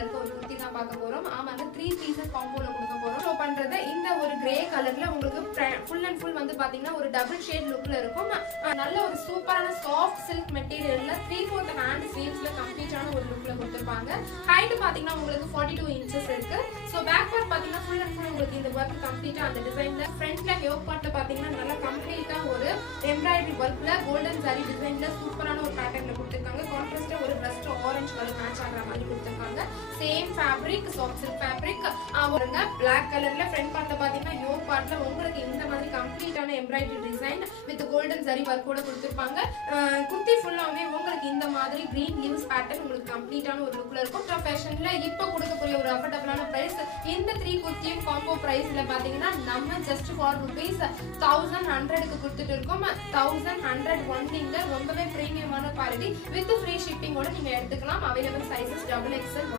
டிசைன்ல இருக்க ஒரு குர்த்தி தான் பார்க்க போறோம். ஆமாங்க 3 பீசஸ் காம்போல கொடுக்க போறோம். ஷோ பண்றது இந்த ஒரு கிரே கலர்ல உங்களுக்கு ஃபுல் அண்ட் ஃபுல் வந்து பாத்தீங்கன்னா ஒரு டபுள் ஷேட் லுக்ல இருக்கும். நல்ல ஒரு சூப்பரான சாஃப்ட் சில்க் மெட்டீரியல்ல 3/4 ஹேண்ட் ஸ்லீவ்ஸ்ல கம்ப்ளீட்டான ஒரு லுக்ல கொடுத்திருப்பாங்க. ஹைட் பாத்தீங்கன்னா உங்களுக்கு 42 இன்ச்சஸ் இருக்கு. சோ பேக் பார்ட் பாத்தீங்கன்னா ஃபுல் அண்ட் ஃபுல் உங்களுக்கு இந்த ஒர்க் கம்ப்ளீட்டா அந்த டிசைன்ல ஃப்ரண்ட்ல யோக் பார்ட்ல பாத்தீங்கன்னா நல்லா கம்ப்ளீட்டா ஒரு எம்ப்ராய்டரி ஒர்க்ல கோல்டன் சாரி டிசைன்ல சூப்பரான ஒரு பேட்டர்ன்ல கொடுத்திருக்காங்க. கான்ட்ராஸ்டா ஒரு ரஸ்ட் ஆரஞ்சு கலர் மேட்ச் ஆகுற மாதிரி கொடுத்திருக்காங்க. Same fabric soft silk fabric. பாருங்க Black கலர்ல ஃப்ரண்ட் பார்ட்ல பாத்தீங்கன்னா யோக் பார்ட்ல உங்களுக்கு இந்த மாதிரி கம்ப்ளீட்டான embroidery design with golden zari ஒர்க்கோட கொடுத்திருப்பாங்க. குர்த்தி ஃபுல்லாவே உங்களுக்கு இந்த மாதிரி green leaves பேட்டர்ன் உங்களுக்கு கம்ப்ளீட்டான ஒரு லுக்ல இருக்கும். ப்ரொஃபஷனல்ல இப்போ கொடுக்கக்கூடிய ஒரு அஃபோர்டபிளான பிரைஸ். இந்த 3 குர்த்தியும் காம்போ பிரைஸ்ல பாத்தீங்கன்னா நம்ம ஜஸ்ட் ஃபார் rupees 1100க்கு கொடுத்துட்டு இருக்கோம். 1100 ஒன்லிங்க. ரொம்பவே பிரீமியமான குவாலிட்டி வித் ஃப்ரீ ஷிப்பிங்கோட நீங்க எடுத்துக்கலாம். Available sizes XXL